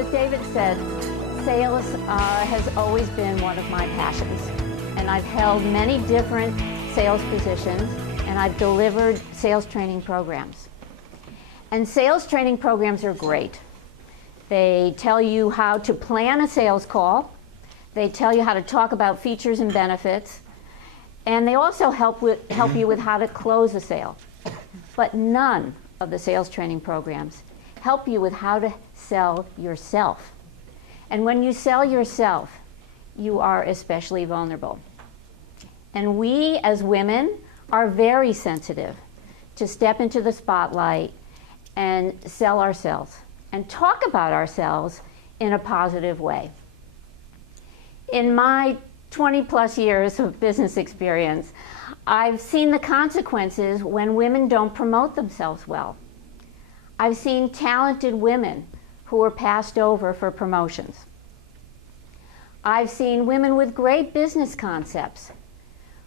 as David said, sales has always been one of my passions. And I've held many different sales positions, and I've delivered sales training programs. And sales training programs are great. They tell you how to plan a sales call. They tell you how to talk about features and benefits. And they also help you with how to close a sale. But none of the sales training programs help you with how to sell yourself. And when you sell yourself, you are especially vulnerable. And we as women are very sensitive to step into the spotlight and sell ourselves and talk about ourselves in a positive way. In my 20-plus years of business experience, I've seen the consequences when women don't promote themselves well. I've seen talented women who were passed over for promotions. I've seen women with great business concepts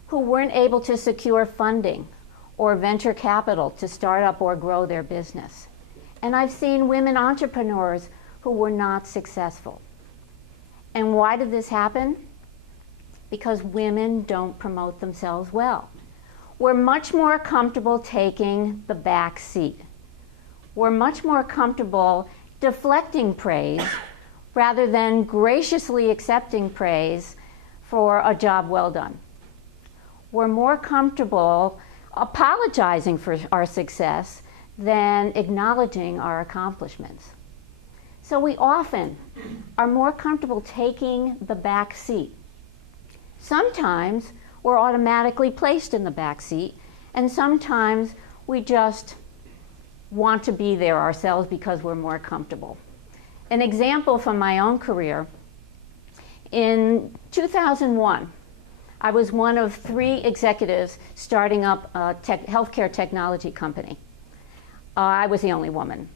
who weren't able to secure funding or venture capital to start up or grow their business. And I've seen women entrepreneurs who were not successful. And why did this happen? Because women don't promote themselves well. We're much more comfortable taking the back seat. We're much more comfortable deflecting praise rather than graciously accepting praise for a job well done. We're more comfortable apologizing for our success than acknowledging our accomplishments. So we often are more comfortable taking the back seat. Sometimes we're automatically placed in the back seat, and sometimes we just want to be there ourselves because we're more comfortable. An example from my own career, in 2001, I was one of 3 executives starting up a healthcare technology company. I was the only woman.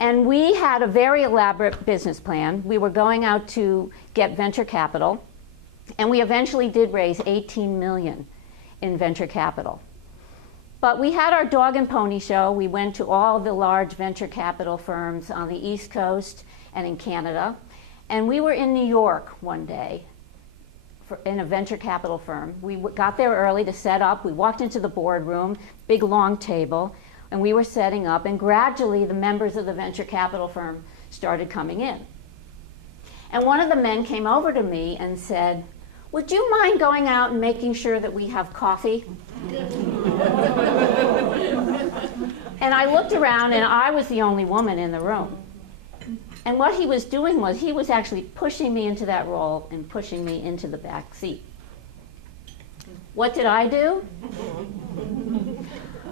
And we had a very elaborate business plan. We were going out to get venture capital, and we eventually did raise $18 million in venture capital. But we had our dog and pony show. We went to all the large venture capital firms on the East Coast and in Canada. And we were in New York one day in a venture capital firm. We got there early to set up. We walked into the boardroom, big long table, and we were setting up. And gradually, the members of the venture capital firm started coming in. And one of the men came over to me and said, "Would you mind going out and making sure that we have coffee?" And I looked around, and I was the only woman in the room. And what he was doing was he was actually pushing me into that role and pushing me into the back seat. What did I do?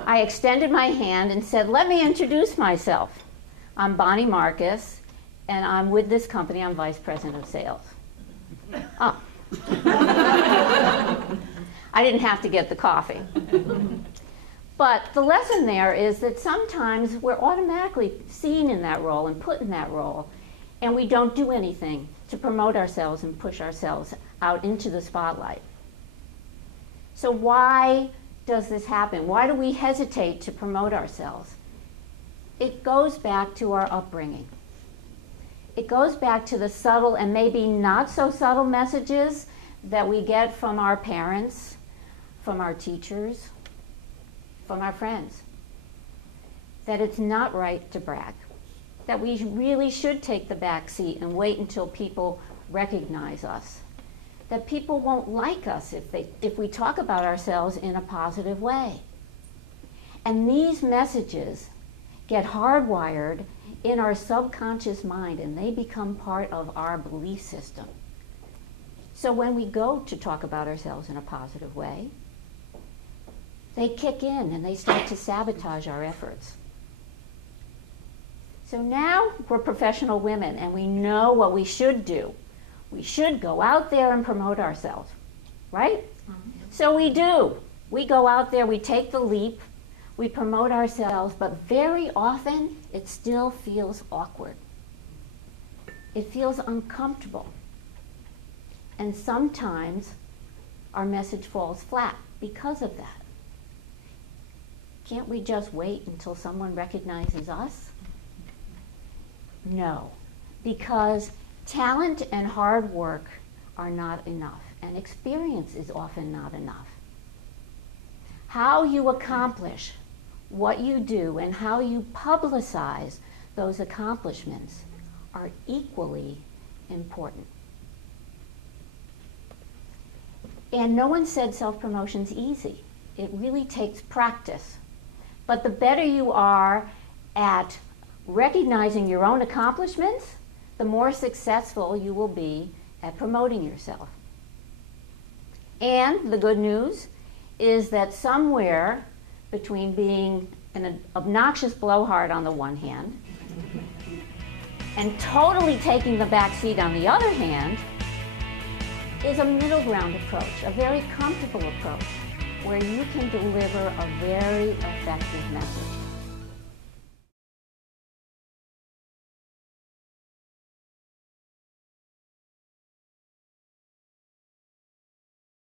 I extended my hand and said, "Let me introduce myself. I'm Bonnie Marcus, and I'm with this company. I'm Vice President of Sales." Oh. I didn't have to get the coffee. But the lesson there is that sometimes we're automatically seen in that role and put in that role, and we don't do anything to promote ourselves and push ourselves out into the spotlight. So why does this happen? Why do we hesitate to promote ourselves? It goes back to our upbringing. It goes back to the subtle and maybe not so subtle messages that we get from our parents, from our teachers, from our friends. That it's not right to brag. That we really should take the back seat and wait until people recognize us. That people won't like us if we talk about ourselves in a positive way. And these messages get hardwired in our subconscious mind, and they become part of our belief system. So when we go to talk about ourselves in a positive way, they kick in and they start to sabotage our efforts. So now we're professional women and we know what we should do. We should go out there and promote ourselves, right? So we do. We go out there, we take the leap, we promote ourselves, but very often it still feels awkward. It feels uncomfortable. And sometimes our message falls flat because of that. Can't we just wait until someone recognizes us? No, because talent and hard work are not enough, and experience is often not enough. How you accomplish what you do and how you publicize those accomplishments are equally important. And no one said self-promotion's easy. It really takes practice. But the better you are at recognizing your own accomplishments, the more successful you will be at promoting yourself. And the good news is that somewhere between being an obnoxious blowhard on the one hand and totally taking the back seat on the other hand is a middle ground approach, a very comfortable approach where you can deliver a very effective message.